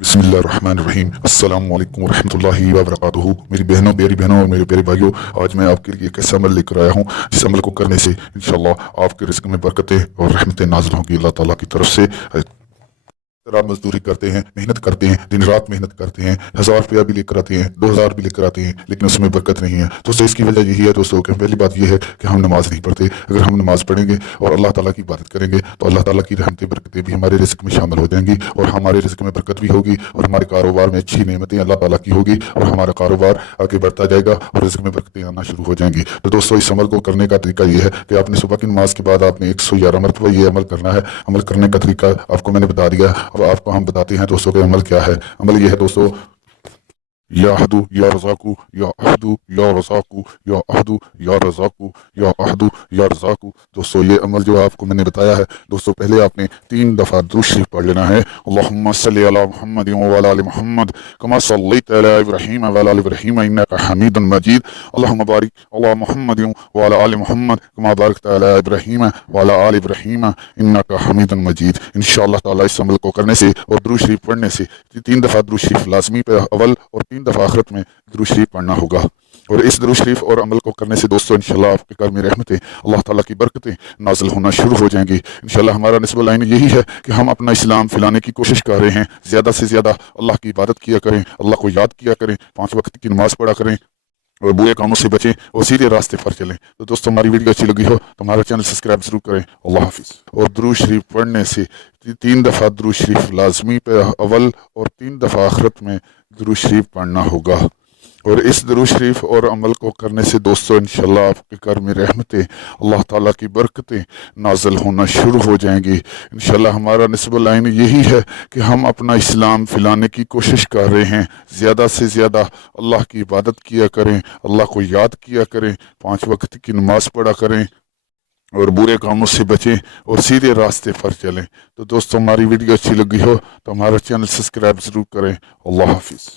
बिस्मिल्लाहिर्रहमानिर्रहीम। अस्सलामु अलैकुम वरहमतुल्लाहि वबरकातुहू। मेरी बहनों और मेरे प्यारे भाइयों, आज मैं आपके लिए एक ऐसा अमल लेकर आया हूँ जिस अमल को करने से इंशाअल्लाह आपके रिज़्क़ में बरकतें और रहमतें नाज़िल होंगी अल्लाह ताला की तरफ से। आप मजदूरी करते हैं, मेहनत करते हैं, दिन रात मेहनत करते हैं, 1000 रुपया भी लेकर आते हैं, 2000 भी लेकर आते हैं, लेकिन उसमें बरकत नहीं है। दोस्तों, इसकी वजह यही है दोस्तों कि पहली बात यह है कि हम नमाज नहीं पढ़ते। अगर हम नमाज पढ़ेंगे और अल्लाह ताला की इबादत करेंगे तो अल्लाह ताला की रहमतें बरकतें भी हमारे रिज़्क़ में शामिल हो जाएंगी और हमारे रिज़्क़ में बरकत भी होगी और हमारे कारोबार में अच्छी नेमतें अल्लाह ताला की होगी और हमारा कारोबार आगे बढ़ता जाएगा और रिज़्क़ में बरकतें आना शुरू हो जाएंगी। तो दोस्तों, इस अमल को करने का तरीका यह है कि आपने सुबह की नमाज के बाद आपने 111 मरतबा ये अमल करना है। अमल करने का तरीका आपको मैंने बता दिया। अब आपको हम बताते हैं दोस्तों के अमल क्या है। अमल यह है दोस्तों, या अहदु या रज़ाकु या अहदु या रज़ाकु या अहदु या रज़ाकु या अहदु या रज़ाकु। दोस्तों, ये अमल जो आपको मैंने बताया है दोस्तों, पहले आपने 3 दफ़ा दुरूद शरीफ पढ़ लेना है। अल्लाहुम्मा सल्लि अला मुहम्मद व अला आलि मुहम्मद कमा सल्लैता अला इब्राहीम व अला आलि इब्राहीम इन्नका हमीदुन मजीद। अल्लाहुम्मा बारिक अला मुहम्मद व अला आलि मुहम्मद कमा बारकता अला इब्राहीम व अला आलि इब्राहीम इन्नका हमीदुन मजीद। इंशाअल्लाह ताला इस अमल को करने से और दुरूद शरीफ पढ़ने से 3 दफ़ा दुरूद शरीफ लाज़मी पे अव्वल और 3 दफ़ा आखिरत में दुरूद शरीफ पढ़ना होगा। और इस दुरूद शरीफ और अमल को करने से दोस्तों इंशाल्लाह आपके घर में रहमतें, अल्लाह ताला की बरकतें नाज़िल होना शुरू हो जाएंगी। इंशाल्लाह हमारा निस्बत लाइन यही है कि हम अपना इस्लाम फैलाने की कोशिश कर रहे हैं। ज़्यादा से ज़्यादा अल्लाह की इबादत किया करें, अल्लाह को याद किया करें, 5 वक्त की नमाज़ पढ़ा करें और बुरे कामों से बचें और सीधे रास्ते पर चलें। तो दोस्तों, हमारी वीडियो अच्छी लगी हो तो हमारा चैनल सब्सक्राइब जरूर करें। अल्लाह हाफिज़। और दुरूद शरीफ पढ़ने से 3 दफ़ा दुरूद शरीफ लाजमी पे अव्वल और 3 दफ़ा आखिरत में दुरूद शरीफ पढ़ना होगा। और इस दुरूद शरीफ और अमल को करने से दोस्तों इंशाल्लाह आपके घर में रहमतें, अल्लाह ताला की बरकतें नाज़िल होना शुरू हो जाएंगी। इंशाल्लाह हमारा निस्बत लाइन यही है कि हम अपना इस्लाम फैलाने की कोशिश कर रहे हैं। ज़्यादा से ज़्यादा अल्लाह की इबादत किया करें, अल्लाह को याद किया करें, 5 वक्त की नमाज़ पढ़ा करें और बुरे कामों से बचें और सीधे रास्ते पर चलें। तो दोस्तों, हमारी वीडियो अच्छी लगी हो तो हमारा चैनल सब्सक्राइब ज़रूर करें। अल्लाह हाफिज़।